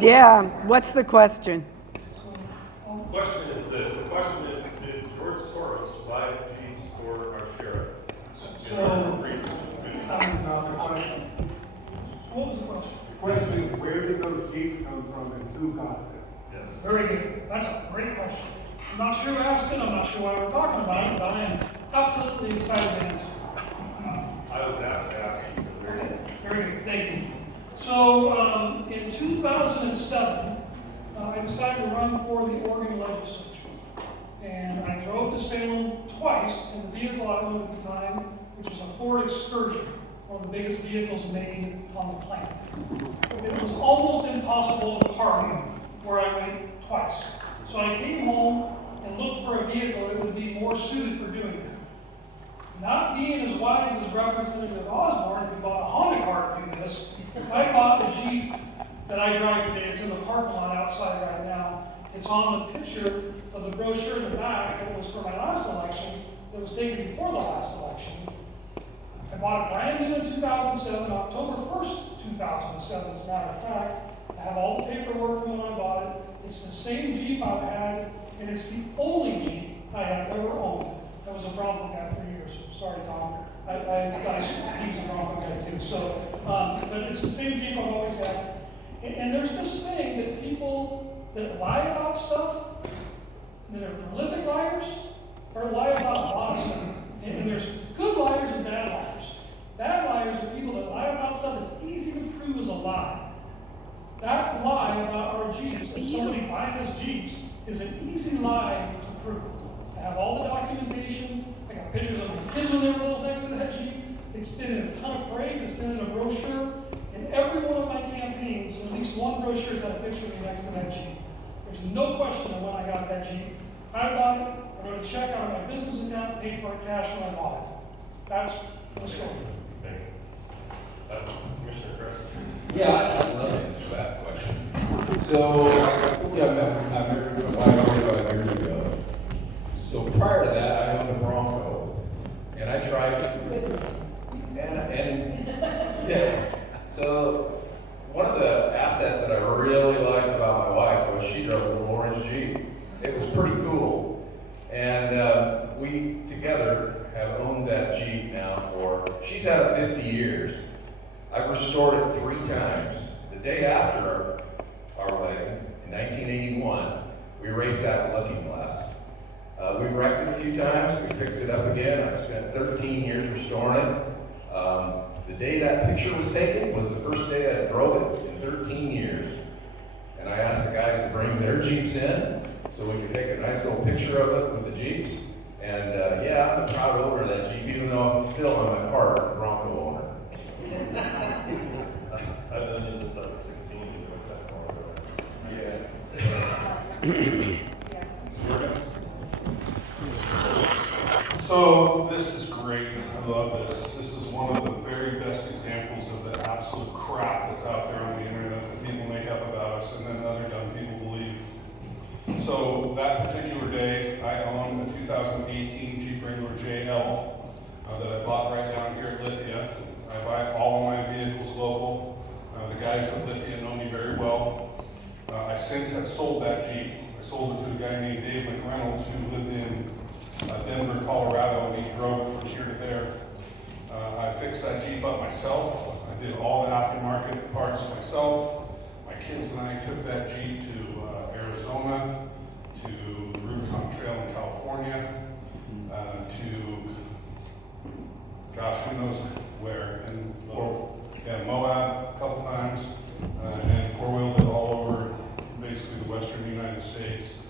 Yeah, what's the question? The question is this. The question is, did George Soros buy Jeeps for our sheriff? What was the question? The question is, where did those Jeeps come from and who got them? Yes. Very good. That's a great question. I'm not sure who asked it. I'm not sure why we're talking about it, but I am absolutely excited to answer. I was asked to ask you, so very good. Very good. Thank you. So in 2007, I decided to run for the Oregon legislature. And I drove to Salem twice in the vehicle I owned at the time, which was a Ford Excursion, one of the biggest vehicles made on the planet. It was almost impossible to park where I went twice. So I came home and looked for a vehicle that would be more suited for doing that. Not being as wise as Representative Osborne, who bought a Honda car to do this, I bought the Jeep that I drive today. It's in the parking lot outside right now. It's on the picture of the brochure in the back that was for my last election, that was taken before the last election. I bought it brand new in 2007, October 1st, 2007, as a matter of fact. I have all the paperwork from when I bought it. It's the same Jeep I've had, and it's the only Jeep I have ever owned. I was a Bronco guy for years. Sorry, Tom. He was a Bronco guy too. So, but it's the same Jeep I've always had. And there's this thing that people that lie about stuff, that are prolific liars, or lie about a lot of stuff. And there's good liars and bad liars. Bad liars are people that lie about stuff that's easy to prove is a lie. That lie about our Jeeps, that somebody buying us Jeeps, is an easy lie to prove. I have all the documentation. I got pictures of my kids when they were little next to that Jeep. It's been in a ton of parades. It's been in a brochure. In every one of my campaigns, at least one brochure has had a picture of me next to that Jeep. There's no question of when I got that Jeep. I bought it. I wrote a check out of my business account, paid for it cash when I bought it. That's the story. Thank you. Commissioner Crest. Yeah, I'd love to answer that question. So, I married my wife 25 years ago. So prior to that, I owned a Bronco, and I tried, yeah. So one of the assets that I really liked about my wife was she drove a little orange Jeep. It was pretty cool, and we together have owned that Jeep now she's had it 50 years. I've restored it 3 times. The day after our wedding, in 1981, we raced that with Looking Glass. We've wrecked it a few times. We fixed it up again. I spent 13 years restoring it. The day that picture was taken was the first day I drove it in 13 years. And I asked the guys to bring their Jeeps in so we could take a nice little picture of it with the Jeeps. And yeah, I'm a proud owner of that Jeep, even though I'm still on my part a Bronco owner. I've done this since I was 16. What's that long ago? Yeah. So this is great. I love this. This is one of the very best examples of the absolute crap that's out there on the internet that people make up about us and then other dumb people believe. So that particular day, I owned the 2018 Jeep Wrangler JL that I bought right down here at Lithia. I buy all of my vehicles local. The guys at Lithia know me very well. I since have sold that Jeep. I sold it to a guy named Dave McReynolds who lived in Denver, Colorado, and he drove it from here to there. I fixed that Jeep up myself. I did all the aftermarket parts myself. My kids and I took that Jeep to Arizona, to the Rubicon Trail in California, to gosh, who knows where, and Moab a couple times, and four-wheeled it all over basically the western United States.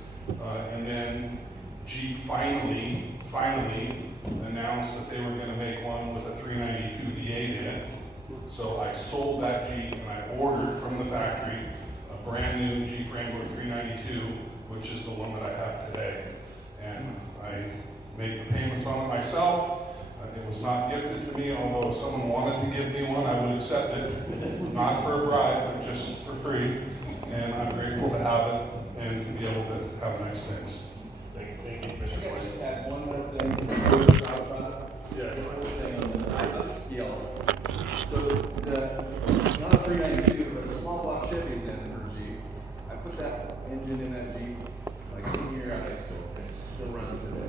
And then Jeep finally announced that they were going to make one with a 392 V8 in it. So I sold that Jeep and I ordered from the factory a brand new Jeep Wrangler 392, which is the one that I have today. And I made the payments on it myself. It was not gifted to me, although if someone wanted to give me one, I would accept it. Not for a bribe, but just for free. And I'm grateful to have it and to be able to have nice things. Thank you, I Commissioner can Boyce. just add one more thing. Yes. One more thing on this. I'll just yell. So it's not a 392, but a small block Chevy is in for Jeep. engine in that Jeep, like senior year of high school, it still runs today.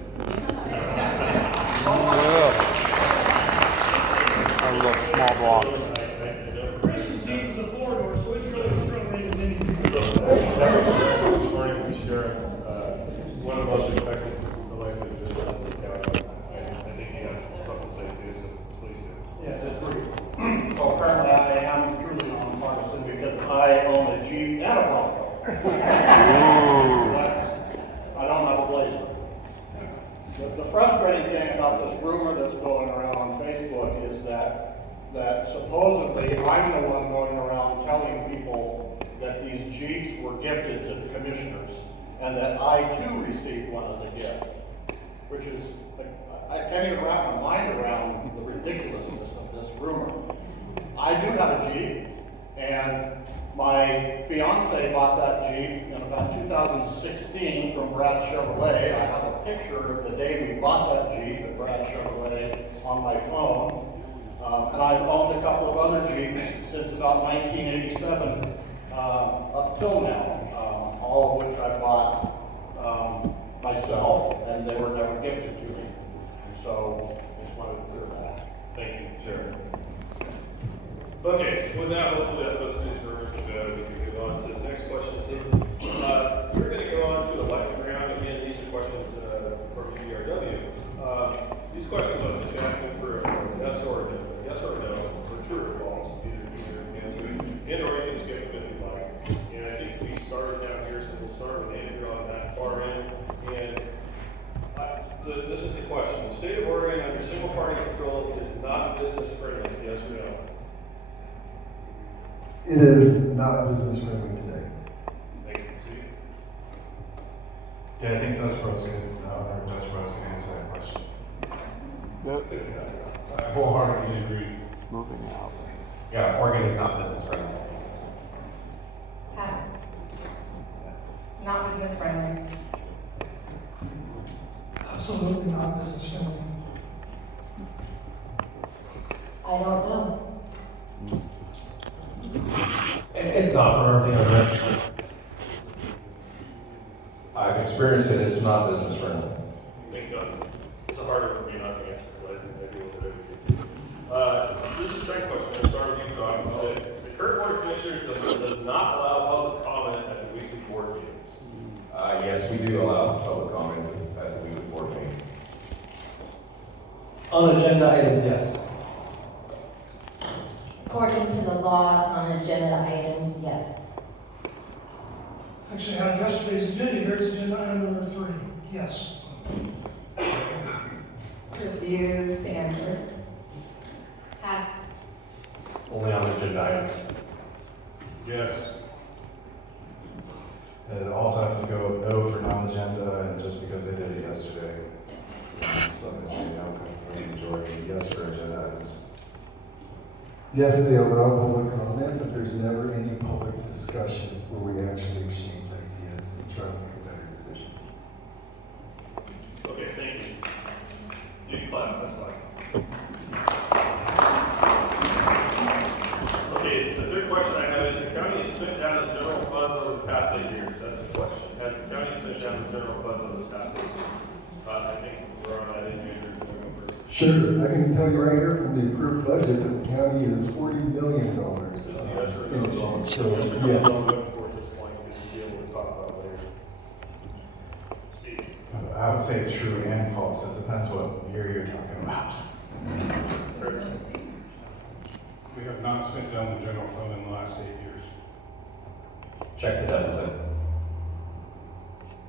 I love small blocks. Chris's Jeep is a four-door, so it's really rated many. This morning, we share, one of the most respected elected officials in this county. I think he has something to say too, so please do. Yeah, just brief. So apparently I am truly nonpartisan because I own a Jeep and a Bronco. But I don't have a Blazer. The frustrating thing about this rumor that's going around on Facebook is that supposedly I'm the one going around telling people that these Jeeps were gifted to the commissioners and that I too received one as a gift, which is, I can't even wrap my mind around the ridiculousness of this rumor. I do have a Jeep, and my fiance bought that Jeep in about 2016 from Brad Chevrolet. I have a picture of the day we bought that Jeep at Brad Chevrolet on my phone. And I've owned a couple of other Jeeps since about 1987 up till now, all of which I bought myself, and they were never gifted to me. And so, just wanted to clear that. Thank you, Chair. Okay, with that, hopefully that puts these rumors to bed. We can move on to the next question. So, we're going to go on to the lightning round. Again, these are questions from UDRW. These questions I'm just asking for a yes or no, for true or false, either answer it, and or you can skip it if you like. And I think we started down here, so we'll start with Andrew on that far end. And this is the question. The state of Oregon under single party control is not business friendly, yes or no? It is not business friendly today. Thank you, Steve. Yeah, I think Dutch Bros can answer that question. Yep. I wholeheartedly agree. Moving out. Yeah, Oregon is not business friendly. Pat. Not business friendly. Absolutely not business friendly. I don't know. It's not from everything I've read. I've experienced it, it's not business friendly. Thank God. It's harder for me not to answer, but I think I deal with it every day. This is the second question. We'll start with you, Tom. The current board of commissioners does not allow public comment at the weekly board meetings. Yes, we do allow public comment at the weekly board meeting. On agenda items, yes. According to the law on agenda items, yes. Actually, I have yesterday's agenda here, it's agenda item number 3, yes. Refuse to answer. Pass. Only on agenda items. Yes. Also have to go no for non-agenda, and just because they did it yesterday, so I'm say no for the majority, yes for agenda items. Yes, they allow public comment, but there's never any public discussion where we actually exchange ideas and try to make a better decision. Okay, thank you. You can clap, that's fine. Okay, the third question I have is, the county has spent down the general funds over the past 8 years. That's the question. Has the county spent down the general funds over the past 8 years? I think we're on that end. Sure, I can tell you right here from the approved budget that the county is $40 million. Yes or no? So, Yes. yes. For this point, because we'll be able to talk about it later. Steve? I would say true and false. It depends what year you're talking about. We have not spent down the general fund in the last 8 years. Check the deficit.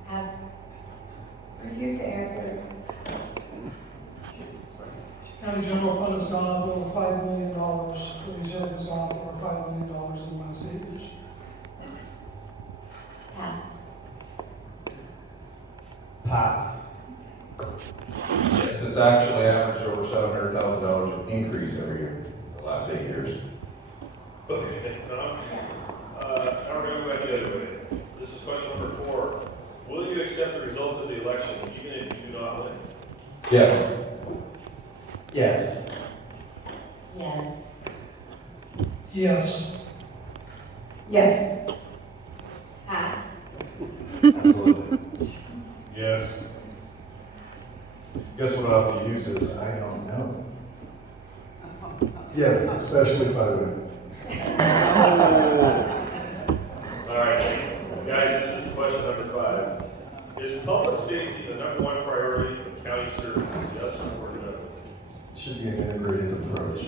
Pass. Refuse to answer. County general fund has gone up over $5 million. The reserve has gone up over $5 million in the last 8 years. Pass. Pass. Yes, it's actually averaged over $700,000 increase every year, the last 8 years. Okay, Tom? Now we're going to go back the other way. This is question number 4. Will you accept the results of the election even if you do not win? Yes. Yes. Yes. Yes. Yes. Pass. Absolutely. Yes. Guess what I'll have to use is, I don't know. Yes, especially if I would. All right, guys, this is question number 5. Is public safety the number 1 priority of county services? Yes or no? Should be an integrated approach.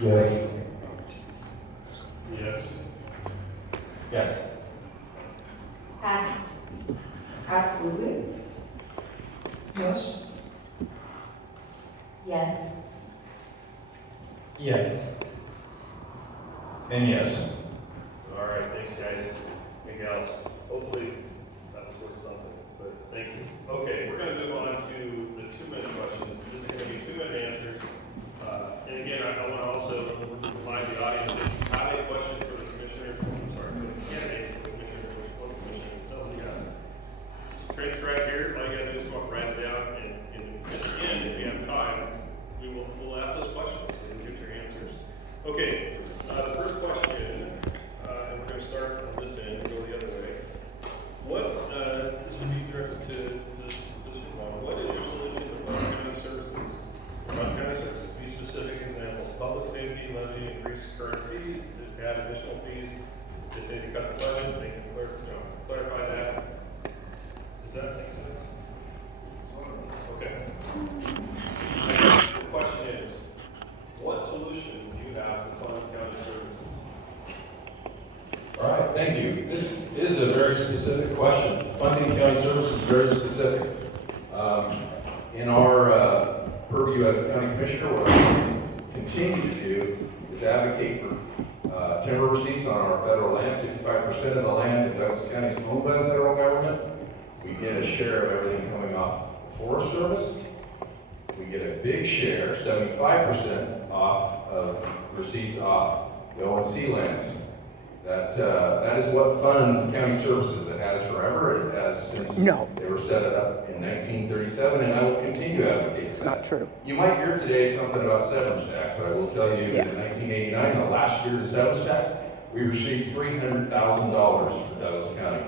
Yes. Yes. Yes. Pass. Absolutely. Yes? Yes. Yes. And yes. All right, thanks, guys and gals. Hopefully that was worth something, but thank you. Okay, we're going to move on to the 2-minute questions. This is going to be 2-minute answers. And again, I want to also remind the audience that if you have a question for the commissioner, for the candidates for the commissioner, or the commissioner, tell them you guys. Trent's right here. All you got to do is come up, write it down, and at the end, if we have time, we'll ask those questions and get your answers. Okay, the first question, and we're going to start on this end and go the other way. This would be directed to this position 1. What is your solution to Fund County Services? Fund County Services, be specific examples. Public safety, levy, increase current fees, add additional fees, just need to cut the budget, they can clarify that. Does that make sense? Okay. The question is, what solution do you have to Fund County Services? All right, thank you. This is a very specific question. Funding county services is very specific. In our purview as a county commissioner, what we continue to do is advocate for timber receipts on our federal land. 55% of the land in Douglas County is owned by the federal government. We get a share of everything coming off the Forest Service. We get a big share, 75% off of receipts off the ONC lands. That is what funds county services. It has forever. It has since they were set up in 1937, and I will continue to advocate. It's not true. You might hear today something about severance tax, but I will tell you that in 1989, the last year of severance tax, we received $300,000 for Douglas County.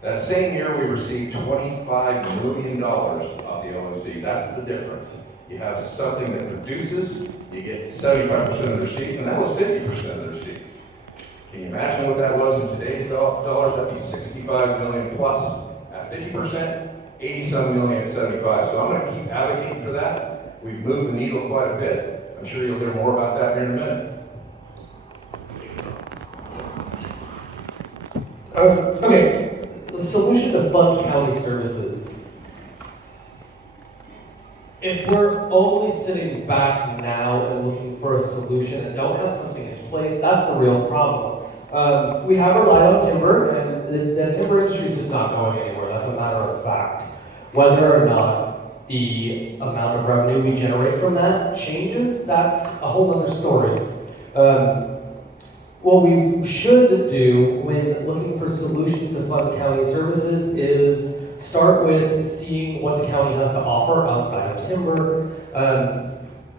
That same year, we received $25 million off the ONC. That's the difference. You have something that produces, you get 75% of the receipts, and that was 50% of the receipts. Can you imagine what that was in today's dollars? That'd be 65 million plus at 50%, 80-some million at 75. So I'm going to keep advocating for that. We've moved the needle quite a bit. I'm sure you'll hear more about that here in a minute. Okay, the solution to fund county services. If we're only sitting back now and looking for a solution and don't have something in place, that's the real problem. We have relied on timber, and the timber industry is just not going anywhere. That's a matter of fact. Whether or not the amount of revenue we generate from that changes, that's a whole other story. What we should do when looking for solutions to fund county services is start with seeing what the county has to offer outside of timber.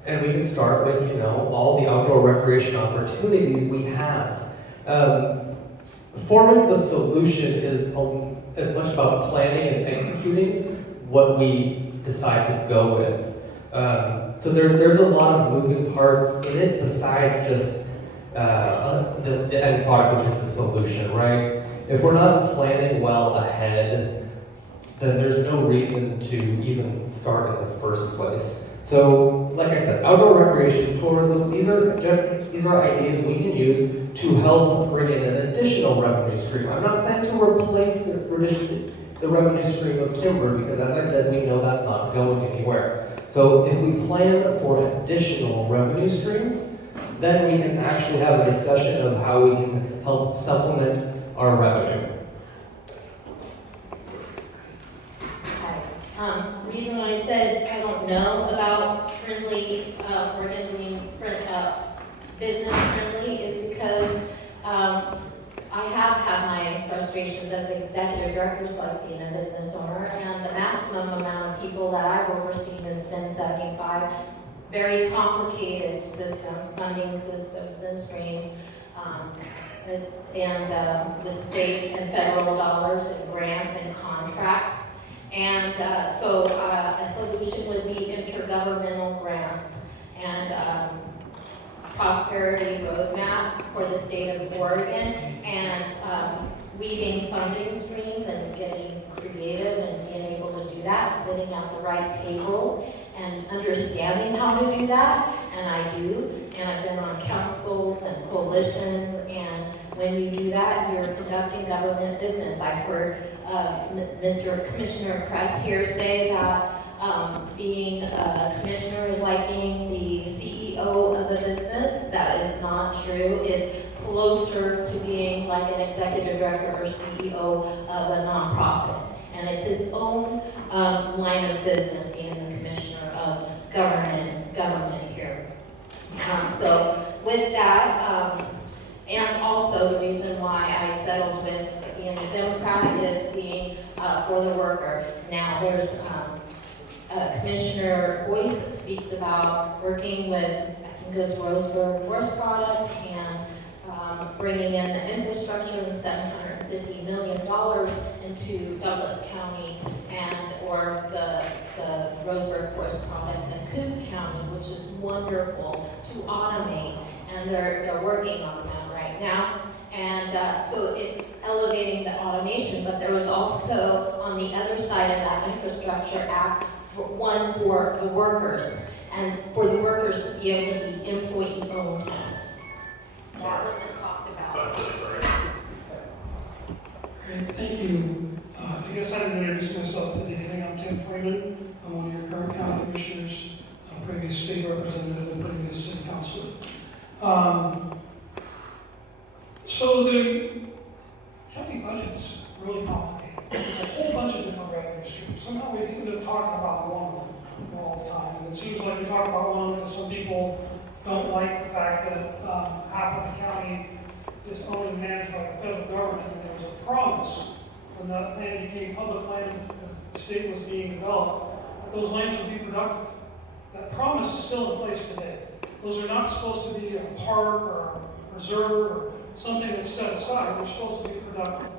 And we can start with, all the outdoor recreation opportunities we have. Forming the solution is as much about planning and executing what we decide to go with. So there's a lot of moving parts in it besides just the end product, which is the solution, right? If we're not planning well ahead, then there's no reason to even start in the first place. So, like I said, outdoor recreation, tourism, these are ideas we can use to help bring in an additional revenue stream. I'm not saying to replace the revenue stream of timber, because as I said, we know that's not going anywhere. So if we plan for additional revenue streams, then we can actually have a discussion of how we can help supplement our revenue. The reason why I said I don't know about friendly, or business friendly is because I have had my frustrations as executive director, like being a business owner, and the maximum amount of people that I've overseen has been 75. Very complicated systems, funding systems and streams. with state and federal dollars and grants and contracts. And so a solution would be intergovernmental grants and prosperity roadmap for the state of Oregon, and weaving funding streams and getting creative and being able to do that, sitting at the right tables and understanding how to do that, and I do, and I've been on councils and coalitions, and when you do that, you're conducting government business. I've heard Mr. Commissioner Press here say that being a commissioner is like being the CEO of a business. That is not true. It's closer to being like an executive director or CEO of a nonprofit. And it's its own line of business, being the commissioner of government here. So with that, and also the reason why I settled with being a Democrat is being for the worker. Now there's Commissioner Boyce speaks about working with, I think it was Roseburg Forest Products, and bringing in the infrastructure and $750 million into Douglas County or the Roseburg Forest Products in Coos County, which is wonderful to automate, and they're working on that right now. And so it's elevating the automation, but there was also on the other side of that Infrastructure Act, one for the workers, and for the workers to be able to be employee-owned. That wasn't talked about. Great, thank you. I guess I didn't introduce myself to anything. I'm Tim Freeman. I'm one of your current county commissioners, previous state representative, and previous city councilor. So the county budget's really complicated. There's a whole bunch of different revenue streams. Somehow we end up talking about one all the time. And it seems like we talk about one because some people don't like the fact that half of the county is owned and managed by the federal government. And there was a promise when that land became public lands as the state was being developed, that those lands would be productive. That promise is still in place today. Those are not supposed to be a park or a reserve or something that's set aside. They're supposed to be productive.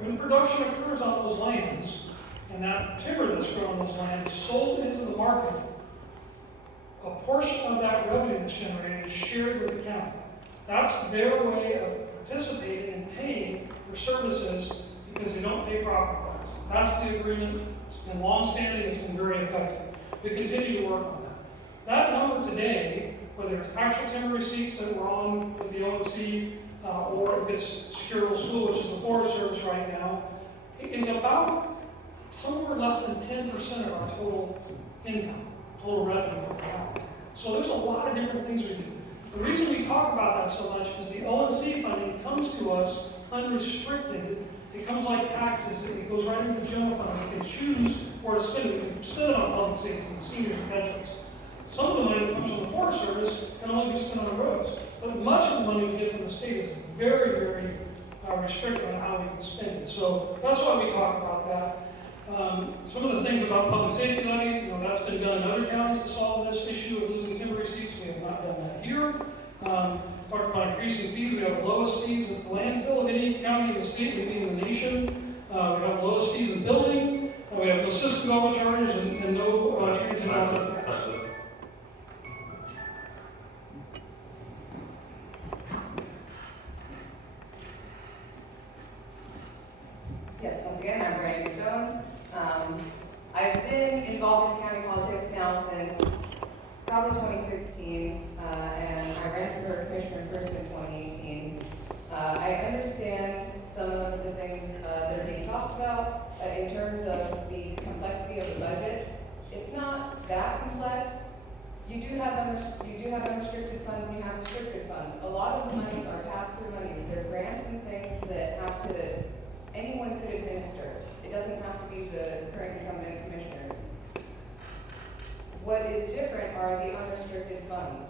When production occurs on those lands, and that timber that's grown on those lands is sold into the market, a portion of that revenue that's generated is shared with the county. That's their way of participating and paying for services because they don't pay property tax. That's the agreement. It's been long-standing. It's been very effective. We continue to work on that. That number today, whether it's actual timber receipts that we're on with the ONC, or if it's Squirrel School, which is the Forest Service right now, is about somewhere less than 10% of our total income, total revenue for the county. So there's a lot of different things we do. The reason we talk about that so much is the ONC funding comes to us unrestricted. It comes like taxes. It goes right into the general fund. We can choose where to spend it. We can spend it on public safety, seniors, and veterans. Some of the money that comes from the Forest Service can only be spent on roads. But much of the money we get from the state is very, very restricted on how we can spend it. So that's why we talk about that. Some of the things about public safety levy, that's been done in other counties to solve this issue of losing timber receipts. We have not done that here. Talked about increasing fees. We have the lowest fees at the landfill of any county in the state, maybe in the nation. We have the lowest fees in building. We have no system overcharges and no transit tax. Yes, once again, I'm Brandy Stone. I've been involved in county politics now since probably 2016, and I ran for commissioner first in 2018. I understand some of the things that are being talked about in terms of the complexity of the budget. It's not that complex. You do have unrestricted funds, you have restricted funds. A lot of the monies are pass-through monies. They're grants and things that anyone could administer. It doesn't have to be the current incumbent commissioners. What is different are the unrestricted funds.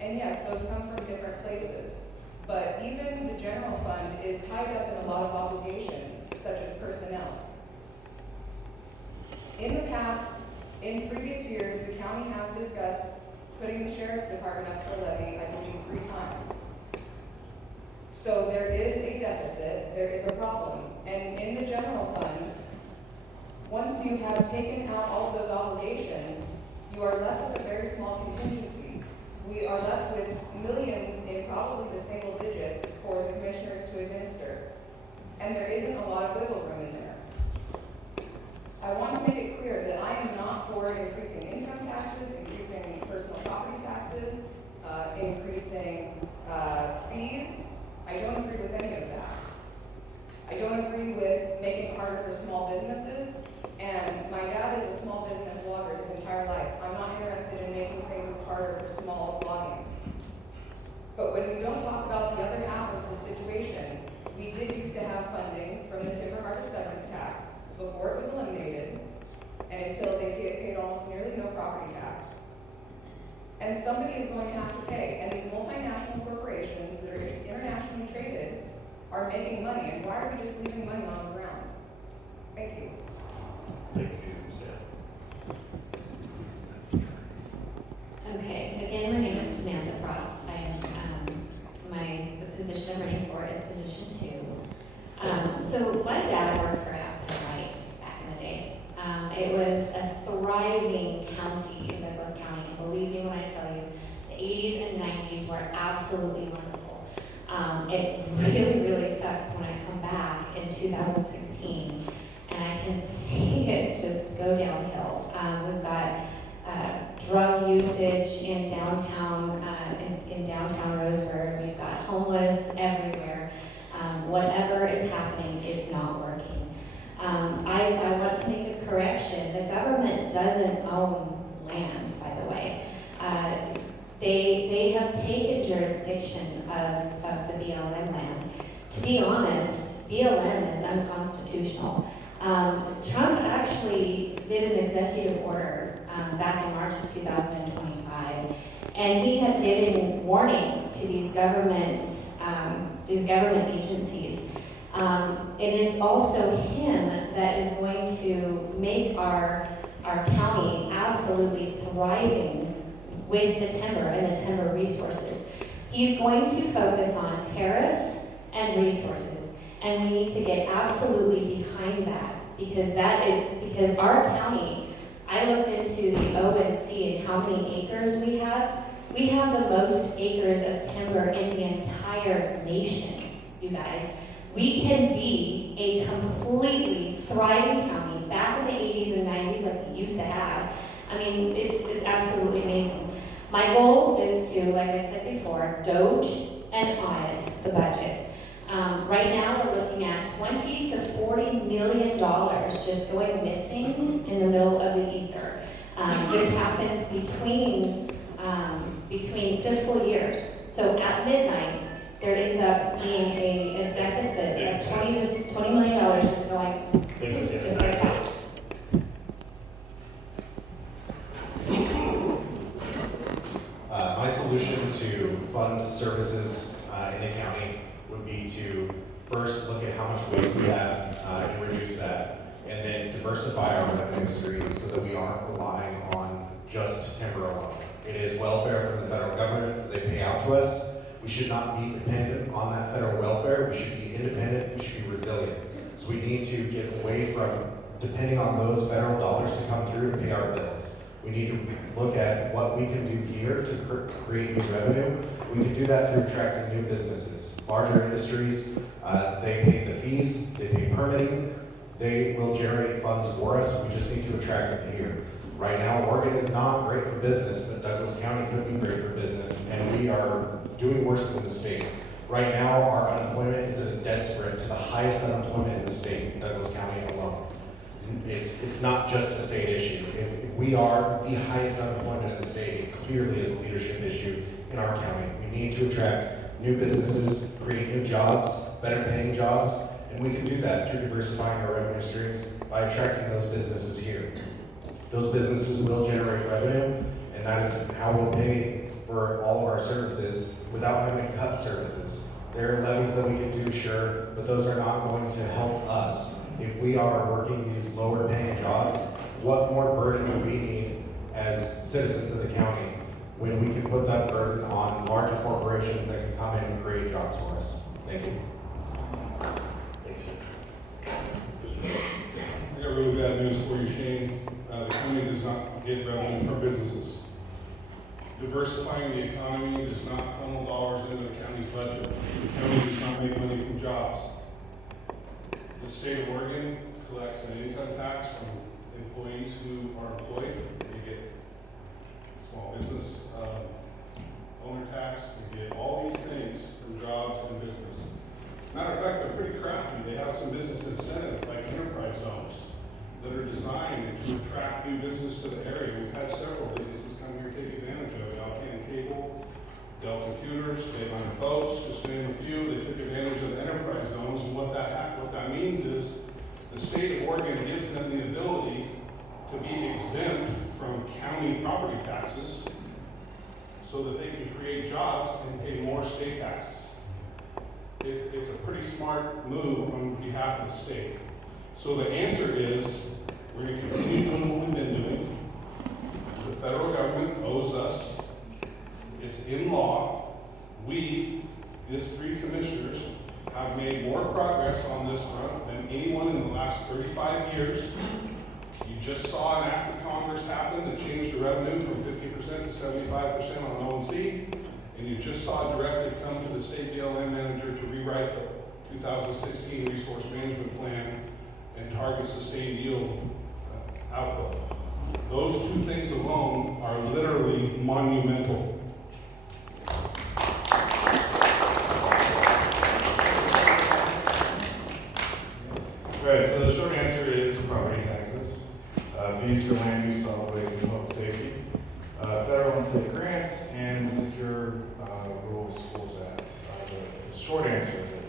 And yes, those come from different places. But even the general fund is tied up in a lot of obligations, such as personnel. In the past, in previous years, the county has discussed putting the sheriff's department up for levy, I believe, 3 times. So there is a deficit, there is a problem. And in the general fund, once you have taken out all of those obligations, you are left with a very small contingency. We are left with millions in probably the single digits for the commissioners to administer. And there isn't a lot of wiggle room in there. I want to make it clear that I am not for increasing income taxes, increasing personal property taxes, increasing fees. I don't agree with any of that. I don't agree with making it harder for small businesses. And my dad is a small business blogger his entire life. I'm not interested in making things harder for small blogging. But when we don't talk about the other half of the situation, we did used to have funding from the timber harvest severance tax before it was eliminated and until they paid almost nearly no property tax. And somebody is going to have to pay. And these multinational corporations that are internationally traded are making money. And why are we just leaving money on the ground? Thank you. Thank you, Sam. Okay, again, my name is Samantha Frost. I am, the position I'm running for is position 2. So my dad worked for Half and White back in the day. It was a thriving county in Douglas County, and believe me when I tell you, the 80s and 90s were absolutely wonderful. It really, really sucks when I come back in 2016 and I can see it just go downhill. We've got drug usage in downtown Roseburg. We've got homeless everywhere. Whatever is happening is not working. I want to make a correction. The government doesn't own land, by the way. They have taken jurisdiction of the BLM land. To be honest, BLM is unconstitutional. Trump actually did an executive order back in March of 2025, and he had given warnings to these government agencies. It is also him that is going to make our county absolutely thriving with the timber and the timber resources. He's going to focus on tariffs and resources, and we need to get absolutely behind that because our county, I looked into the ONC and how many acres we have. We have the most acres of timber in the entire nation, you guys. We can be a completely thriving county back in the 80s and 90s like we used to have. I mean, it's absolutely amazing. My goal is to, like I said before, doge and audit the budget. Right now, we're looking at $20 to $40 million just going missing in the middle of the ether. This happens between fiscal years. So at midnight, there ends up being a deficit of $20 million just going just like that. My solution to fund services in the county would be to first look at how much waste we have and reduce that, and then diversify our revenue streams so that we aren't relying on just timber alone. It is welfare from the federal government. They pay out to us. We should not be dependent on that federal welfare. We should be independent. We should be resilient. So we need to get away from depending on those federal dollars to come through to pay our bills. We need to look at what we can do here to create new revenue. We can do that through attracting new businesses. Larger industries, they pay the fees, they pay permitting, they will generate funds for us. We just need to attract them here. Right now, Oregon is not great for business, but Douglas County could be great for business, and we are doing worse than the state. Right now, our unemployment is at a dead sprint to the highest unemployment in the state, Douglas County alone. It's not just a state issue. If we are the highest unemployment in the state, it clearly is a leadership issue in our county. We need to attract new businesses, create new jobs, better paying jobs, and we can do that through diversifying our revenue streams by attracting those businesses here. Those businesses will generate revenue, and that is how we'll pay for all of our services without having to cut services. There are levies that we can do, sure, but those are not going to help us. If we are working these lower paying jobs, what more burden do we need as citizens of the county when we can put that burden on larger corporations that can come in and create jobs for us? Thank you. I got really bad news for you, Shane. The county does not get revenue from businesses. Diversifying the economy does not funnel dollars into the county's budget. The county does not make money from jobs. The state of Oregon collects an income tax from employees who are employed. They get small business owner tax. They get all these things from jobs and business. Matter of fact, they're pretty crafty. They have some business incentives like enterprise zones that are designed to attract new business to the area. We've had several businesses come here take advantage of it. Alcan Cable, Dell Computers, State Line Boats, just to name a few. They took advantage of the enterprise zones, and what that means is the state of Oregon gives them the ability to be exempt from county property taxes so that they can create jobs and pay more state taxes. It's a pretty smart move on behalf of the state. So the answer is, we're going to continue doing what we've been doing. The federal government owes us. It's in law. We, these three commissioners, have made more progress on this front than anyone in the last 35 years. You just saw an act of Congress happen that changed the revenue from 50% to 75% on O&C. And you just saw a directive come to the state BLM manager to rewrite the 2016 Resource Management Plan and target sustained yield output. Those two things alone are literally monumental. Right, so the short answer is property taxes, fees for land use, solid waste, and public safety, federal and state grants, and the Secure Rural Schools Act. The short answer is it.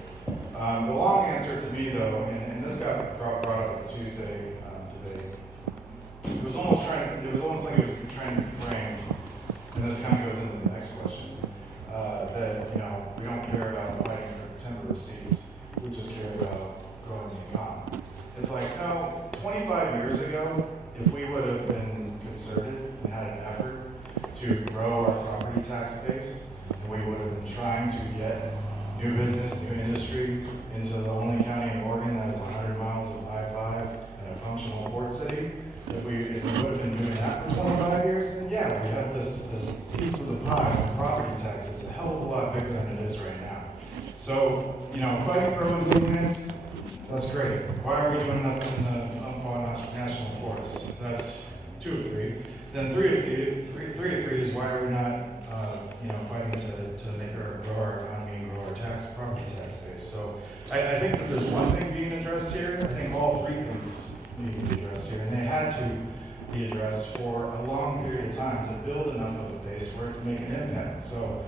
The long answer to me, though, and this got brought up Tuesday today, it was almost like it was trying to be framed, and this kind of goes into the next question, that, we don't care about fighting for timber receipts, we just care about growing the economy. It's like, no, 25 years ago, if we would have been concerted and had an effort to grow our property tax base, and we would have been trying to get new business, new industry into the only county in Oregon that has 100 miles of I-5 and a functional port city, if we would have been doing that for 25 years, then yeah, we have this piece of the pie of property tax that's a hell of a lot bigger than it is right now. So, fighting for O&C lands, that's great. Why are we doing nothing in the Umpqua National Forest? That's 2 of 3. Then 3 of 3 is why are we not, fighting to make grow our economy and grow our property tax base. So I think that there's one thing being addressed here. I think all 3 things need to be addressed here, and they had to be addressed for a long period of time to build enough of a base for it to make an impact. So,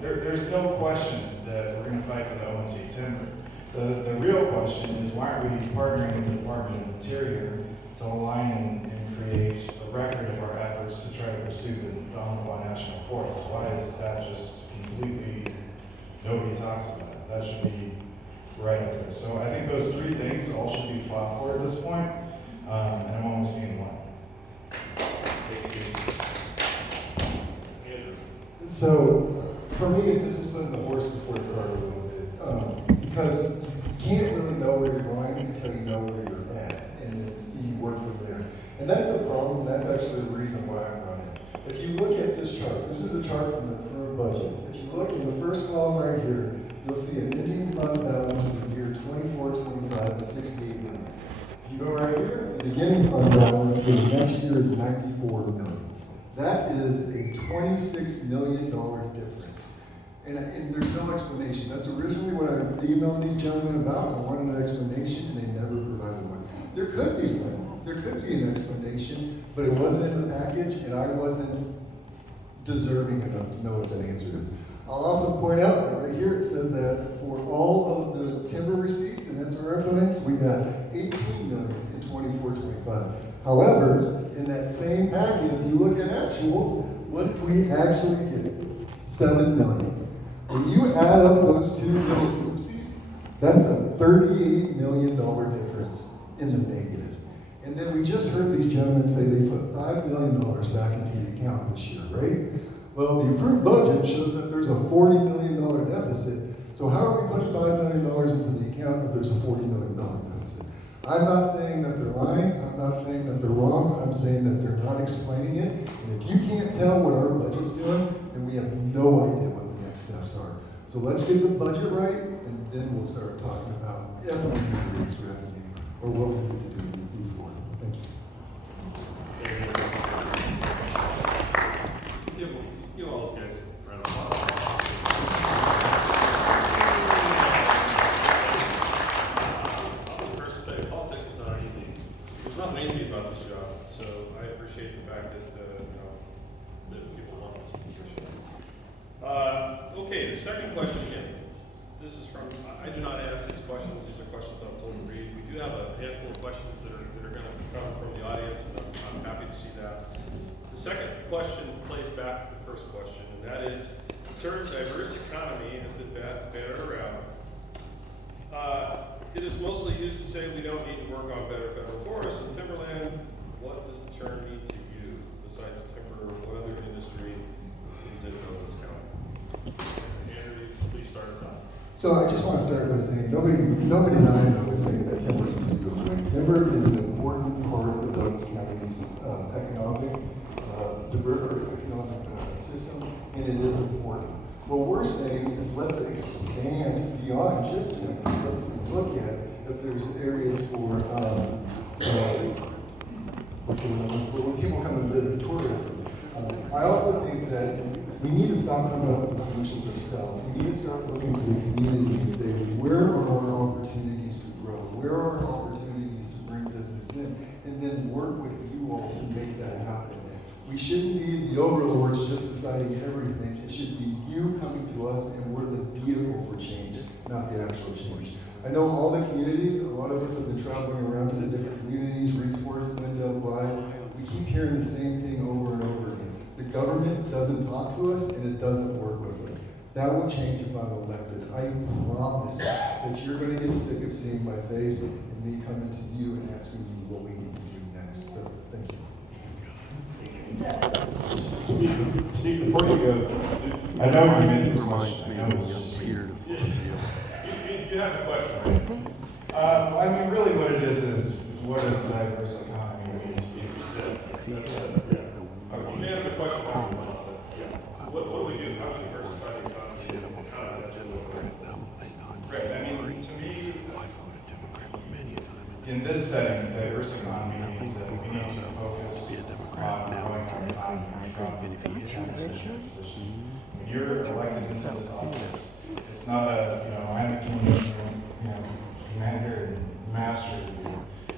there's no question that we're going to fight for the O&C timber. The real question is, why are we partnering with the Department of Interior to align and create a record of our efforts to try to pursue the Umpqua National Forest? Why is that just completely, nobody talks about it? That should be right up there. So I think those 3 things all should be fought for at this point, and I'm only seeing one. So, for me, this has been the horse before the cart a little bit, because you can't really know where you're going until you know where you're at, and then you work from there. And that's the problem, that's actually the reason why I'm running. If you look at this chart, this is a chart from the approved budget. If you look in the first column right here, you'll see an ending fund balance for the year 24-25 is $68 million. If you go right here, the beginning fund balance for the next year is $94 million. That is a $26 million difference. And there's no explanation. That's originally what I emailed these gentlemen about. I wanted an explanation, and they never provided one. There could be one. There could be an explanation, but it wasn't in the package, and I wasn't deserving enough to know what that answer is. I'll also point out that right here it says that for all of the timber receipts and SRF funds, we got $18 million in 24-25. However, in that same packet, if you look at actuals, what did we actually get? $7 million. When you add up those 2 little oopsies, that's a $38 million difference in the negative. And then we just heard these gentlemen say they put $5 million back into the account this year, right? Well, the approved budget shows that there's a $40 million deficit. So how are we putting $5 million into the account if there's a $40 million deficit? I'm not saying that they're lying, I'm not saying that they're wrong, I'm saying that they're not explaining it. And if you can't tell what our budget's doing, then we have no idea what the next steps are. So let's get the budget right, and then we'll start talking about if we need to raise revenue, or what we need to do to move forward. Thank you. Give all those guys a round of applause. First, to say, politics is not easy. There's nothing easy about this job, so I appreciate the fact that, that people want this position. Okay, the second question again. This is from, I do not ask these questions, these are questions I'm told to read. We do have a handful of questions that are going to come from the audience, and I'm happy to see that. The second question plays back to the first question, and that is, the term diverse economy has been battered around. It is mostly used to say we don't need to work on better federal forests and timberland. What does the term mean to you, besides timber, or what other industry is in this county? Andrew, please start us off. So I just want to start by saying, nobody that I know is saying that timber needs to go away. Timber is an important part of Douglas County's economic system, and it is important. What we're saying is let's expand beyond just timber. Let's look at if there's areas for when people come and visit, tourism. I also think that we need to stop coming up with the solutions ourselves. We need to start looking to the community and say, where are our opportunities to grow? Where are our opportunities to bring business in? And then work with you all to make that happen. We shouldn't be the overlords just deciding everything. It should be you coming to us, and we're the vehicle for change, not the actual change. I know all the communities, a lot of us have been traveling around to the different communities, Reeds Forest, Glendale, Blythe. We keep hearing the same thing over and over again. The government doesn't talk to us, and it doesn't work with us. That will change if I'm elected. I promise that you're going to get sick of seeing my face and me coming to you and asking you what we need to do next. So, thank you. Steve, before you go, I know you made this question. I know it's just here. You have a question, right? I mean, really what it is what does a diverse economy mean? Let me ask a question. What do we do? How do we diversify the economy? Right, I mean, to me, in this setting, diverse economy means that we need to focus on growing our economy from a transition position. When you're elected into this office, it's not I'm a king, commander and master.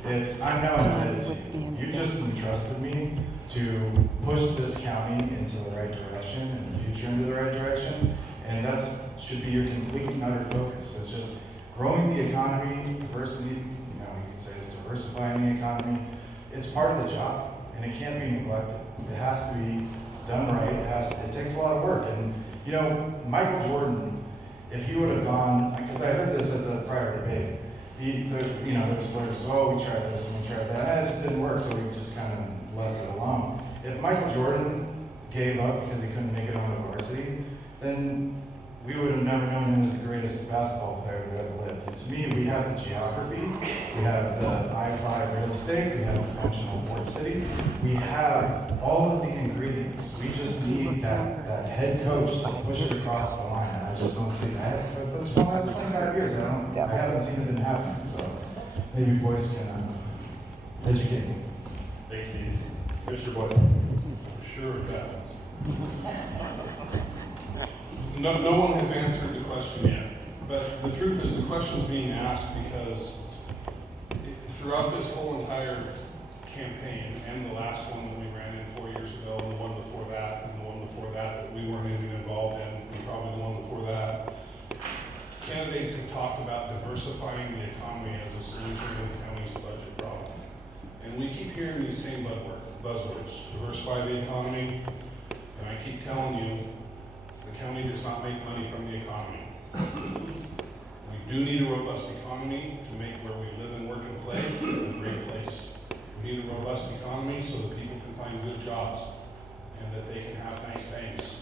It's, I'm now indebted to you. You just entrusted me to push this county into the right direction and the future into the right direction, and that's should be your complete and utter focus. It's just growing the economy, diversity, you could say it's diversifying the economy. It's part of the job, and it can't be neglected. It has to be done right. It takes a lot of work. And Michael Jordan, if he would have gone, because I heard this at the prior debate, there's sort of, we tried this and we tried that, it just didn't work, so we just kind of left it alone. If Michael Jordan gave up because he couldn't make it on the varsity, then we would have never known him as the greatest basketball player who ever lived. And to me, we have the geography, we have the I-5 real estate, we have a functional port city, we have all of the ingredients. We just need that head coach to push it across the line. And I just don't see that. For the last 25 years, I haven't seen it happen. So maybe boys can educate me. Thanks, Steve. Mr. Boyd. Sure of that. No one has answered the question yet, but the truth is the question's being asked because throughout this whole entire campaign, and the last one that we ran in 4 years ago, and the one before that, and the one before that we weren't even involved in, and probably the one before that, candidates have talked about diversifying the economy as a solution to the county's budget problem. And we keep hearing these same buzzwords, diversify the economy, and I keep telling you, the county does not make money from the economy. We do need a robust economy to make where we live and work and play a great place. We need a robust economy so that people can find good jobs and that they can have nice things.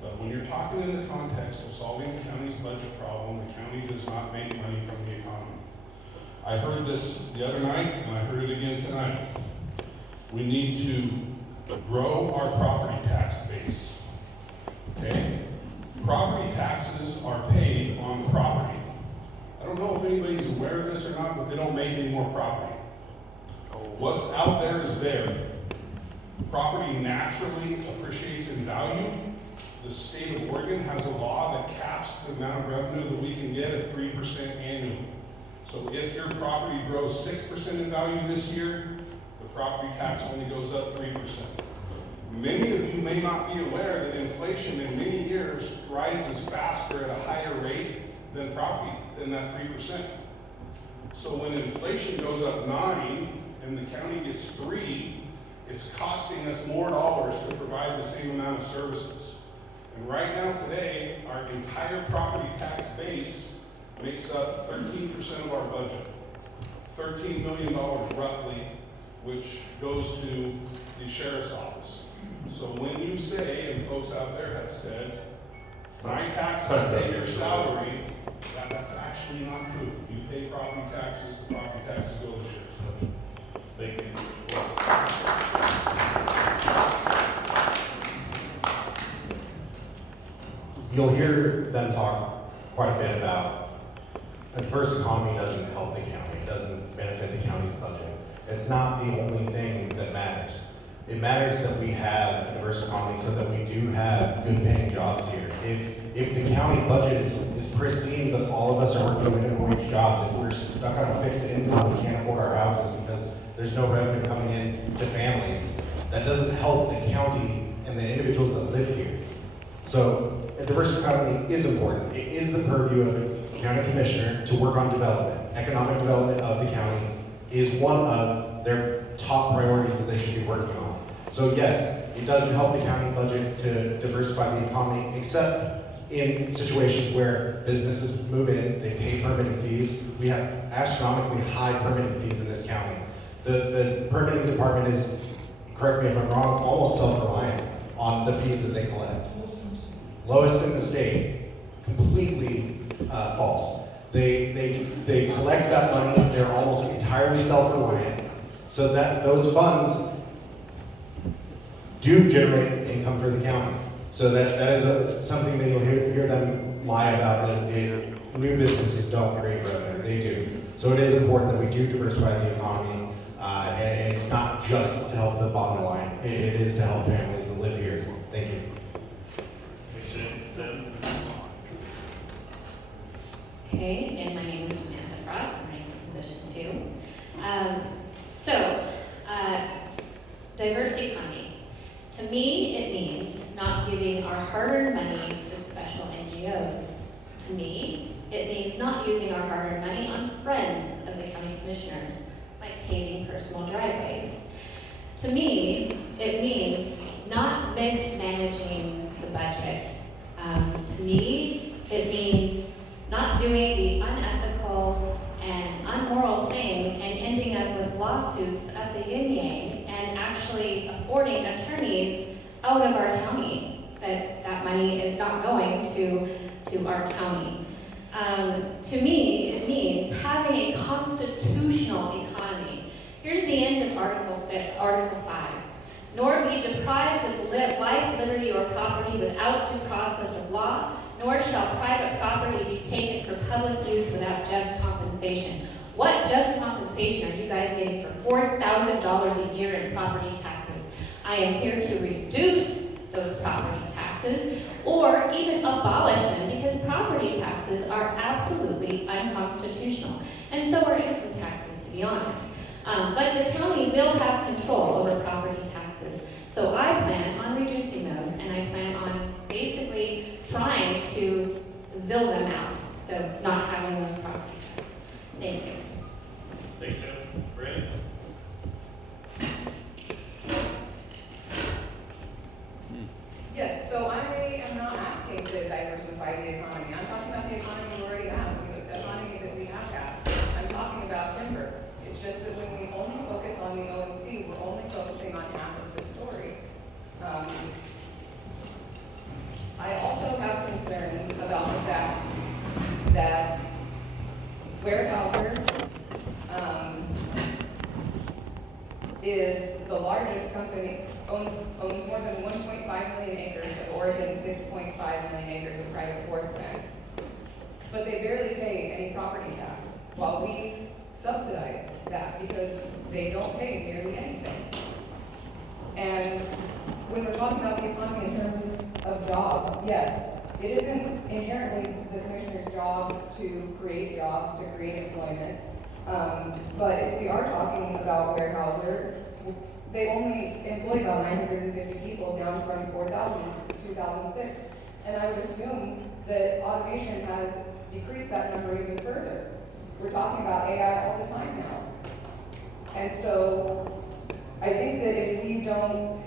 But when you're talking in the context of solving the county's budget problem, the county does not make money from the economy. I heard this the other night, and I heard it again tonight. We need to grow our property tax base. Okay? Property taxes are paid on property. I don't know if anybody's aware of this or not, but they don't make any more property. What's out there is there. Property naturally appreciates in value. The state of Oregon has a law that caps the amount of revenue that we can get at 3% annually. So if your property grows 6% in value this year, the property tax only goes up 3%. Many of you may not be aware that inflation in many years rises faster at a higher rate than than that 3%. So when inflation goes up 9 and the county gets 3, it's costing us more dollars to provide the same amount of services. And right now today, our entire property tax base makes up 13% of our budget. $13 million roughly, which goes to the sheriff's office. So when you say, and folks out there have said, my taxes pay your salary, that's actually not true. You pay property taxes, the property taxes go to the sheriff's budget. Thank you. You'll hear them talk quite a bit about a diverse economy doesn't help the county, it doesn't benefit the county's budget. It's not the only thing that matters. It matters that we have a diverse economy so that we do have good paying jobs here. If the county budget is pristine, but all of us are working minimum wage jobs, if we're stuck on a fixed income, we can't afford our houses because there's no revenue coming in to families, that doesn't help the county and the individuals that live here. So a diverse economy is important. It is the purview of the county commissioner to work on development. Economic development of the county is one of their top priorities that they should be working on. So yes, it doesn't help the county budget to diversify the economy, except in situations where businesses move in, they pay permitting fees. We have astronomically high permitting fees in this county. The permitting department is, correct me if I'm wrong, almost self-reliant on the fees that they collect. Lowest in the state, completely false. They collect that money, they're almost entirely self-reliant, so that those funds do generate income for the county. So that is something that you'll hear them lie about, that new businesses don't create revenue, they do. So it is important that we do diversify the economy, and it's not just to help the bottom line, it is to help families that live here. Thank you. Okay, and my name is Samantha Frost, I'm running for position 2. Diverse economy. To me, it means not giving our hard-earned money to special NGOs. To me, it means not using our hard-earned money on friends of the county commissioners, like paving personal driveways. To me, it means not mismanaging the budget. To me, it means not doing the unethical and unmoral thing and ending up with lawsuits at the yin-yang and actually affording attorneys out of our county, that money is not going to our county. To me, it means having a constitutional economy. Here's the end of Article 5. Nor be deprived of life, liberty, or property without due process of law, nor shall private property be taken for public use without just compensation. What just compensation are you guys getting for $4,000 a year in property taxes? I am here to reduce those property taxes or even abolish them, because property taxes are absolutely unconstitutional. And so are income taxes, to be honest. But the county will have control over property taxes. So I plan on reducing those, and I plan on basically trying to zill them out. So not having those property taxes. Thank you. Thanks, Jeff. Brandon? Yes, so I really am not asking to diversify the economy. I'm talking about the economy we already have, the economy that we have got. I'm talking about timber. It's just that when we only focus on the O&C, we're only focusing on half of the story. I is the largest company, owns more than 1.5 million acres of Oregon's 6.5 million acres of private forest land. But they barely pay any property tax, while we subsidize that because they don't pay nearly anything. And when we're talking about the economy in terms of jobs, yes, it isn't inherently the commissioner's job to create jobs, to create employment. But if we are talking about Weyerhaeuser, they only employ about 950 people, down from 4,000 in 2006. And I would assume that automation has decreased that number even further. We're talking about AI all the time now. And so I think that if we don't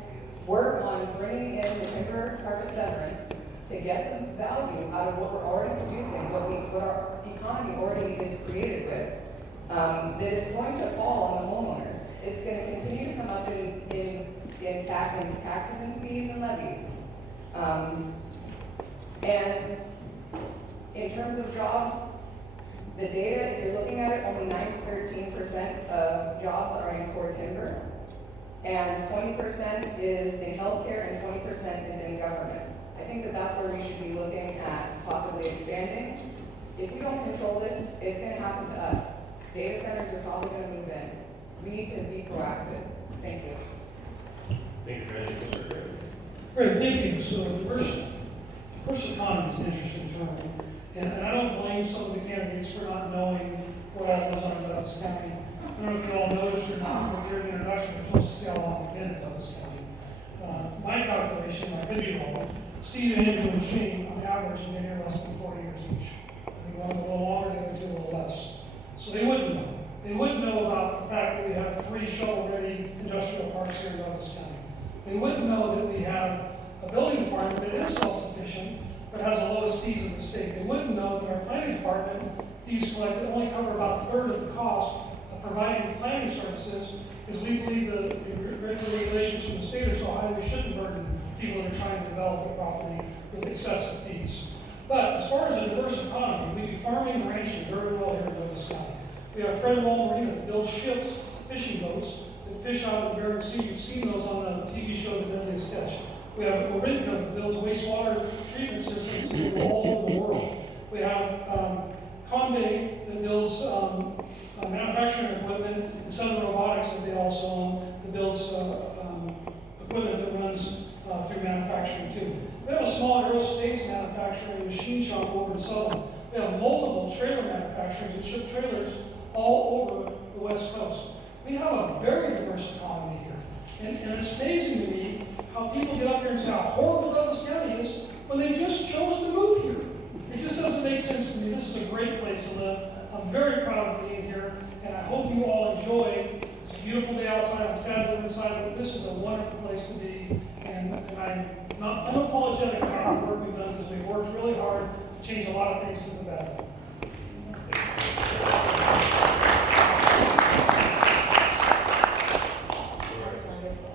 work on bringing in the timber harvest severance to get the value out of what we're already producing, what our economy already is created with, that it's going to fall on the homeowners. It's going to continue to come up in taxes and fees and levies. And in terms of jobs, the data, if you're looking at it, only 9 to 13% of jobs are in core timber, and 20% is in healthcare, and 20% is in government. I think that that's where we should be looking at possibly expanding. If we don't control this, it's going to happen to us. Data centers are probably going to move in. We need to be proactive. Thank you. Thank you, Randy. Mr. Gray. Great, thank you. So diverse economy is an interesting term. And I don't blame some of the candidates for not knowing what all goes on in Douglas County. I don't know if you all noticed or not, but during the introduction, we're supposed to see how long we've been in Douglas County. My calculation, I could be wrong, Steve, Andrew, and Shane, on average, have been here less than 40 years each. I think one a little longer, the other two a little less. So they wouldn't know. They wouldn't know about the fact that we have 3 shovel-ready industrial parks here in Douglas County. They wouldn't know that we have a building department that is self-sufficient, but has the lowest fees in the state. They wouldn't know that our planning department, fees collected only cover about a third of the cost of providing planning services, because we believe the regulations from the state are so high we shouldn't burden people that are trying to develop their property with excessive fees. But as far as a diverse economy, we do farming and ranching very well here in Douglas County. We have Fred Wall Marina that builds ships, fishing boats, that fish out of the Bering Sea. You've seen those on the TV show The Deadliest Catch. We have Orinco that builds wastewater treatment systems all over the world. We have Conde that builds manufacturing equipment, and Southern Robotics that they also own, that builds equipment that runs through manufacturing too. We have a small aerospace manufacturing machine shop over in Southern. We have multiple trailer manufacturers that ship trailers all over the West Coast. We have a very diverse economy here. And it's amazing to me how people get up here and say how horrible Douglas County is when they just chose to move here. It just doesn't make sense to me. This is a great place to live. I'm very proud of being here, and I hope you all enjoy. It's a beautiful day outside. I'm sad to live inside, but this is a wonderful place to be. And I'm not unapologetic about the work we've done, because we've worked really hard to change a lot of things to the better. That's wonderful.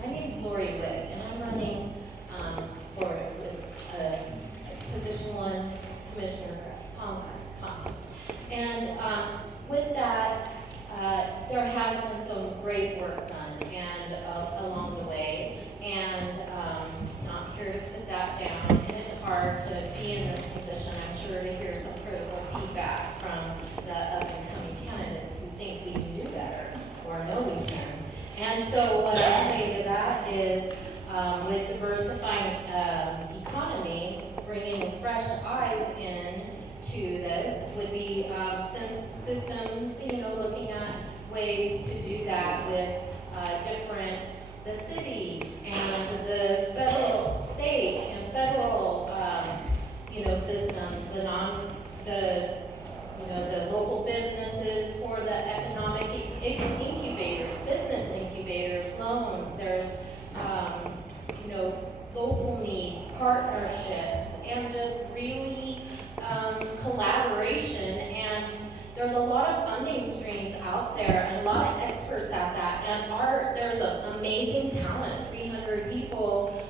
My name is Lori Wick, and I'm running for position 1 commissioner for Tom. And with that, there has been some great work done and along the way, and not here to put that down. And it's hard to be in this position, I'm sure, to hear some critical feedback from the up-and-coming candidates who think we can do better or know we can. And so what I say to that is, with diversifying economy, bringing fresh eyes in to this would be systems, looking at ways to do that with the city and the federal, state and federal, systems, the local businesses for the economic incubators, business incubators, loans. There's, local needs, partnerships, and just really collaboration. And there's a lot of funding streams out there and a lot of experts at that. And there's an amazing talent, 300 people,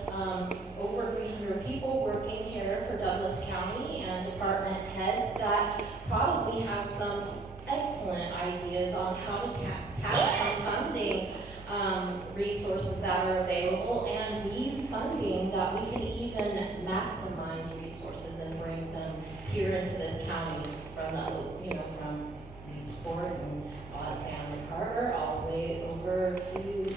over 300 people working here for Douglas County and department heads that probably have some excellent ideas on how to resources that are available and leave funding that we can even maximize resources and bring them here into this county from from Gordon, San Carter, all the way over to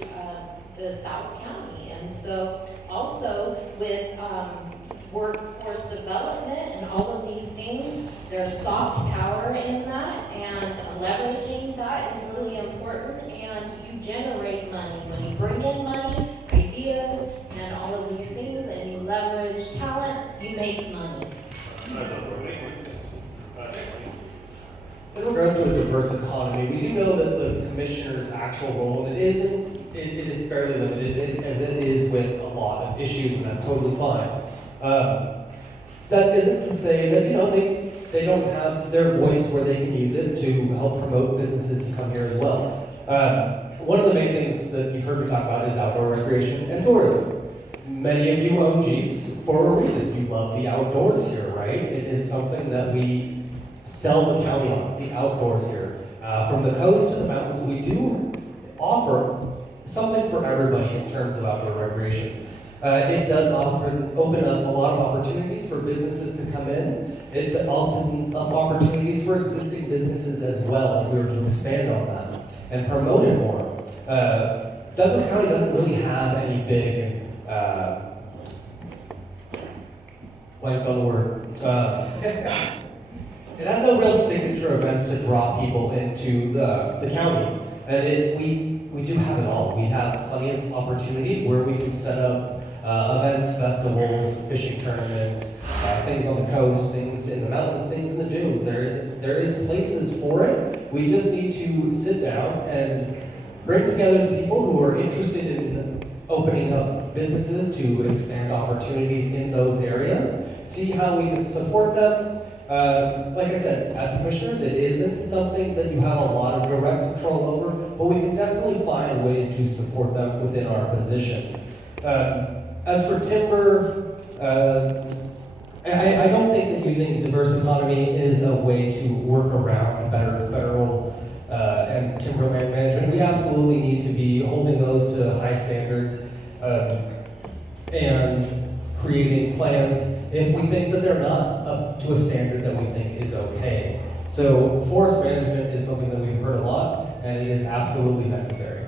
the South County. And so also with workforce development and all of these things, there's soft power in that, and leveraging that is really important, and you generate money. When you bring in money, ideas, and all of these things, and you leverage talent, you make money. In regards to a diverse economy, we do know that the commissioner's actual role, it is fairly limited, as it is with a lot of issues, and that's totally fine. That isn't to say that, they don't have their voice where they can use it to help promote businesses to come here as well. One of the main things that you've heard me talk about is outdoor recreation and tourism. Many of you own Jeeps for a reason. You love the outdoors here, right? It is something that we sell the county on, the outdoors here. From the coast to the mountains, we do offer something for everybody in terms of outdoor recreation. It does open up a lot of opportunities for businesses to come in. It opens up opportunities for existing businesses as well, if we were to expand on that and promote it more. Douglas County doesn't really have any big, blanked on the word. It has no real signature events to draw people into the county. And we do have it all. We have plenty of opportunity where we can set up events, festivals, fishing tournaments, things on the coast, things in the mountains, things in the dunes. There is places for it. We just need to sit down and bring together the people who are interested in opening up businesses to expand opportunities in those areas, see how we can support them. Like I said, as commissioners, it isn't something that you have a lot of direct control over, but we can definitely find ways to support them within our position. As for timber, I don't think that using diverse economy is a way to work around better federal and timberland management. We absolutely need to be holding those to high standards and creating plans if we think that they're not up to a standard that we think is okay. So forest management is something that we've heard a lot, and it is absolutely necessary.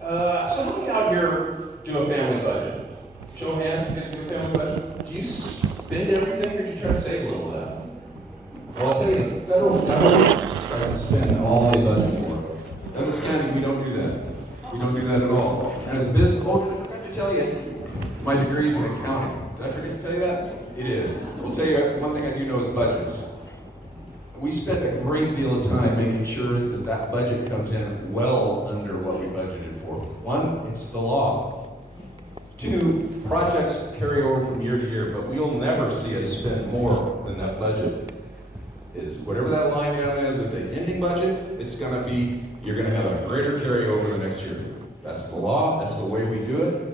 So how many out here do a family budget? Show of hands, you guys do a family budget? Do you spend everything, or do you try to save a little of that? Well, I'll tell you, the federal government tries to spend all they budget for. Douglas County, we don't do that. We don't do that at all. And as a business, I forgot to tell you, my degree is in accounting. Did I forget to tell you that? It is. I'll tell you one thing I do know is budgets. We spend a great deal of time making sure that that budget comes in well under what we budgeted for. One, it's the law. Two, projects carry over from year to year, but we'll never see us spend more than that budget is. Whatever that line item is at the ending budget, it's going to be, you're going to have a greater carryover the next year. That's the law. That's the way we do it.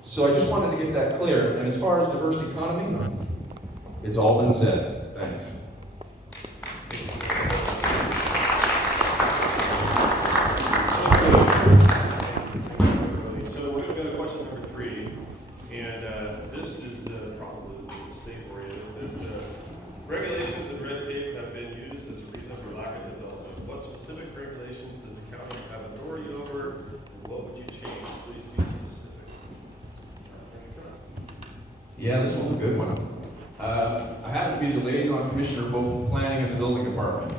So I just wanted to get that clear. And as far as diverse economy, it's all been said. Thanks. So we're going to go to question number 3, and this is probably state-oriented. That regulations and red tape have been used as a reason for lack of development. What specific regulations does the county have authority over, and what would you change? Please be specific. Yeah, this one's a good one. I happen to be the liaison commissioner both the planning and the building department.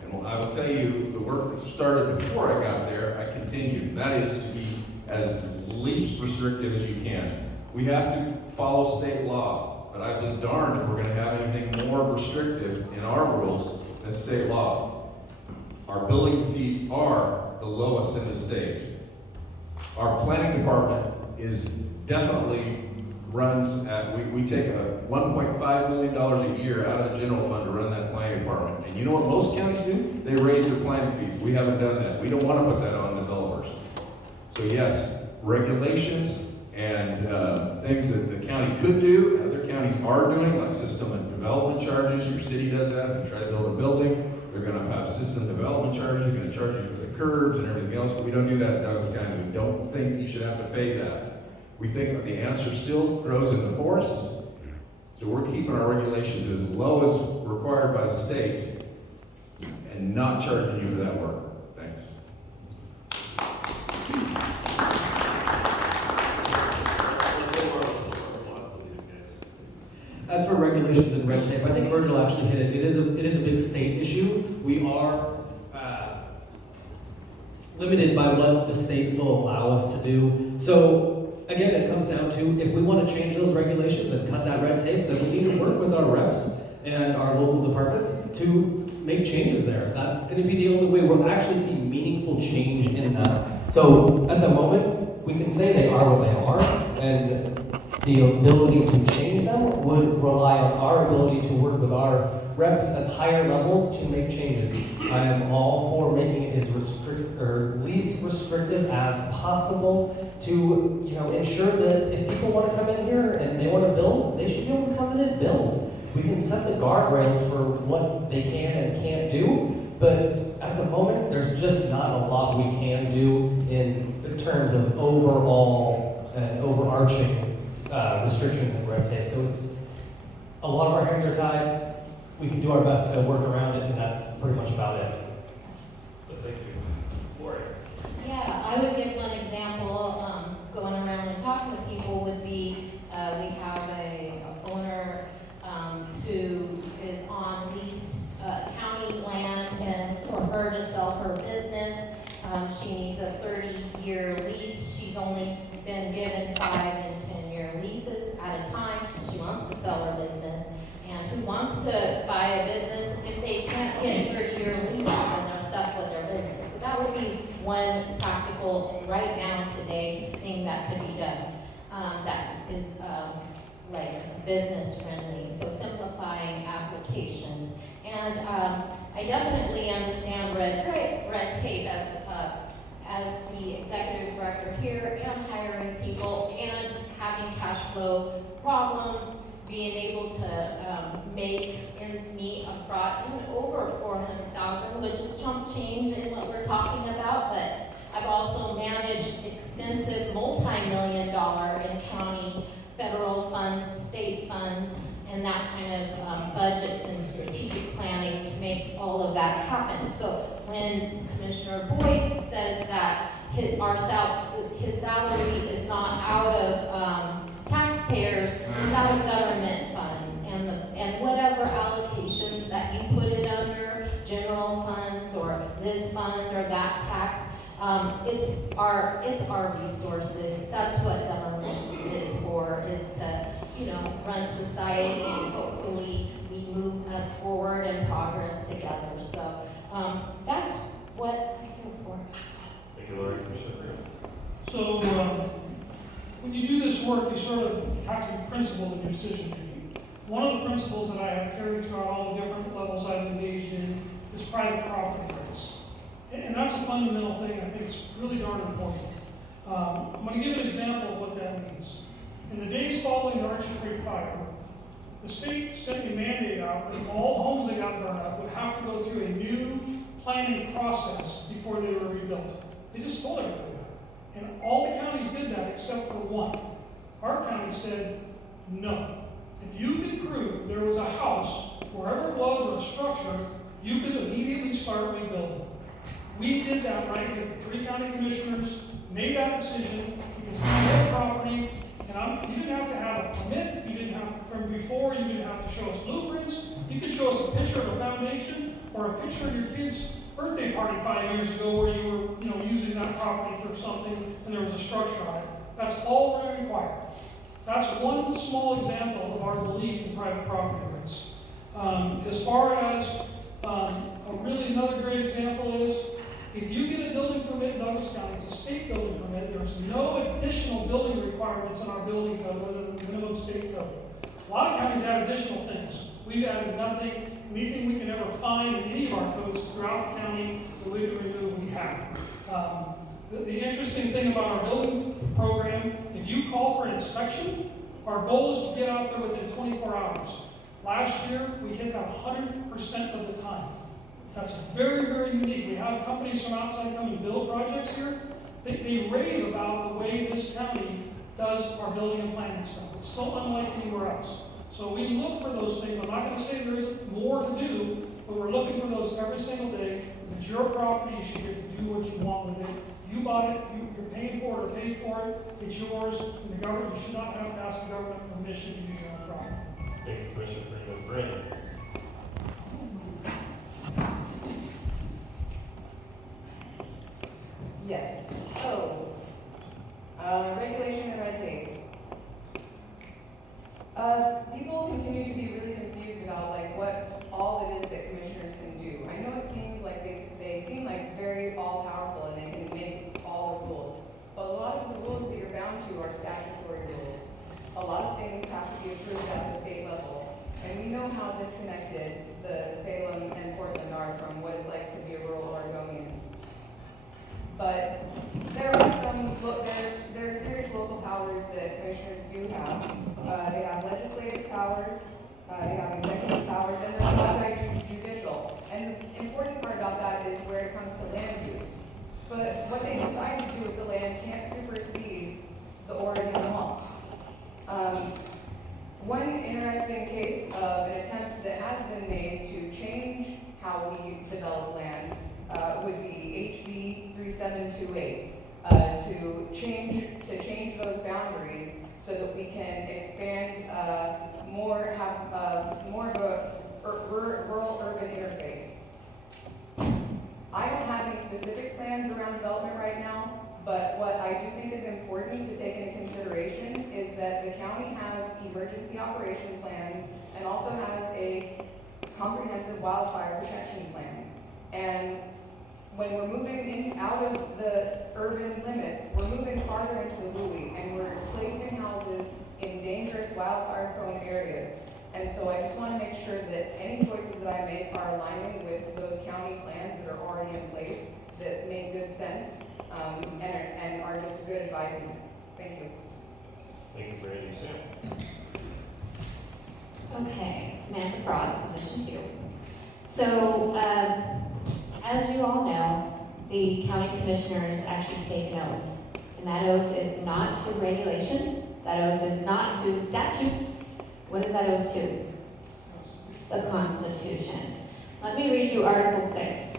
And I will tell you, the work that started before I got there, I continued. And that is to be as least restrictive as you can. We have to follow state law, but I'd be darned if we're going to have anything more restrictive in our rules than state law. Our building fees are the lowest in the state. Our planning department is definitely runs at, we take a $1.5 million a year out of the general fund to run that planning department. And you know what most counties do? They raise their planning fees. We haven't done that. We don't want to put that on developers. So yes, regulations and things that the county could do, other counties are doing, like system and development charges. Your city does that. If you try to build a building, they're going gonna have system development charges, you're gonna charge you for the curbs and everything else, but we don't do that in Douglas County. We don't think you should have to pay that. We think that the answer still grows in the forests, so we're keeping our regulations as low as required by the state and not charging you for that work. Thanks. As for regulations and red tape, I think Virgil actually hit it. It is a big state issue. We are limited by what the state will allow us to do. So again, it comes down to if we want to change those regulations and cut that red tape, then we need to work with our reps and our local departments to make changes there. That's going to be the only way we'll actually see meaningful change in that. So at the moment, we can say they are what they are, and the ability to change them would rely on our ability to work with our reps at higher levels to make changes. I am all for making it as least restrictive as possible to, ensure that if people want to come in here and they want to build, they should be able to come in and build. We can set the guardrails for what they can and can't do, but at the moment, there's just not a lot we can do in terms of overall and overarching restrictions and red tape. So it's a lot of our hands are tied. We can do our best to work around it, and that's pretty much about it. Thank you. Lori. Yeah, I would give one example, going around and talking to people would be, we have a owner who is on leased county land, and for her to sell her business, she needs a 30-year lease. She's only been given 5 and 10-year leases at a time. She wants to sell her business. And who wants to buy a business if they can't get 30-year leases and they're stuck with their business? So that would be one practical, right now today, thing that could be done. That is like business friendly. So simplifying applications. And I definitely understand red tape as the executive director here, and hiring people and having cash flow problems, being able to make ends meet upfront, even over $400,000, which is chump change in what we're talking about. But I've also managed extensive multi-million-dollar in county, federal funds, state funds, and that kind of budgets and strategic planning to make all of that happen. So when Commissioner Boyce says that his salary is not out of taxpayers, it's out of government funds, and whatever allocations that you put it under, general funds or this fund or that tax, it's our resources. That's what government is for, is to run society, and hopefully we move us forward and progress together. So that's what I'm here for. Thank you, Lori. So when you do this work, you sort of have to be principled in your decision making. One of the principles that I have carried throughout all the different levels I've engaged in is private property rights. And that's a fundamental thing. I think it's really darn important. I'm going to give an example of what that means. In the days following the Archer Creek fire, the state sent a mandate out that all homes that got burned up would have to go through a new planning process before they were rebuilt. They just told everybody that. And all the counties did that except for one. Our county said, no. If you can prove there was a house, wherever it was, or a structure, you can immediately start rebuilding. We did that right here. The 3 county commissioners made that decision because it's their property. And you didn't have to have a permit. You didn't have, from before, you didn't have to show us blueprints. You could show us a picture of a foundation or a picture of your kid's birthday party 5 years ago where you were, using that property for something and there was a structure on it. That's all we're required. That's one small example of our belief in private property rights. As far as really another great example is, if you get a building permit in Douglas County, it's a state building permit, there's no additional building requirements in our building code other than the minimum state code. A lot of counties have additional things. We've added nothing, anything we can ever find in any of our codes throughout the county that we can remove, we have. The interesting thing about our building program, if you call for inspection, our goal is to get out there within 24 hours. Last year, we hit that 100% of the time. That's very, very unique. We have companies from outside come and build projects here. They rave about the way this county does our building and planning stuff. It's so unlike anywhere else. So we look for those things. I'm not going to say there's more to do, but we're looking for those every single day. If it's your property, you should get to do what you want with it. You bought it, you're paying for it or paid for it, it's yours, and the government, you should not have to ask the government permission to use your own property. Thank you, Commissioner Freeman. Brandon? Yes, so, regulation and red tape. People continue to be really confused about like what all it is that commissioners can do. I know it seems like they seem like very all-powerful and they can make all the rules, but a lot of the rules that you're bound to are statutory rules. A lot of things have to be approved at the state level, and we know how disconnected the Salem and Portland are from what it's like to be a rural Oregonian. But there are serious local powers that commissioners do have. They have legislative powers, they have executive powers, and they're quasi-judicial. And the important part about that is where it comes to land use. But what they decide to do with the land can't supersede the Oregon law. One interesting case of an attempt that has been made to change how we develop land would be HB 3728, to change those boundaries so that we can expand more of a rural-urban interface. I don't have any specific plans around development right now, but what I do think is important to take into consideration is that the county has emergency operation plans and also has a comprehensive wildfire protection plan. And when we're moving out of the urban limits, we're moving farther into the buoy, and we're placing houses in dangerous wildfire-prone areas. And so I just want to make sure that any choices that I make are aligning with those county plans that are already in place, that make good sense, and are just good advisement. Thank you. Thank you, Brandy. Sam? Okay, Samantha Frost, position 2. So, as you all know, the county commissioners actually take an oath. And that oath is not to regulation, that oath is not to statutes. What is that oath to? The Constitution. Let me read you Article 6.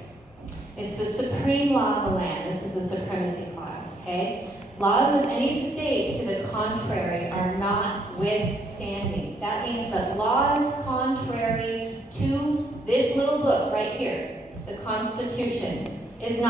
It's the supreme law of the land. This is the supremacy clause, okay? Laws of any state to the contrary are not withstanding. That means that laws contrary to this little book right here, the Constitution, is not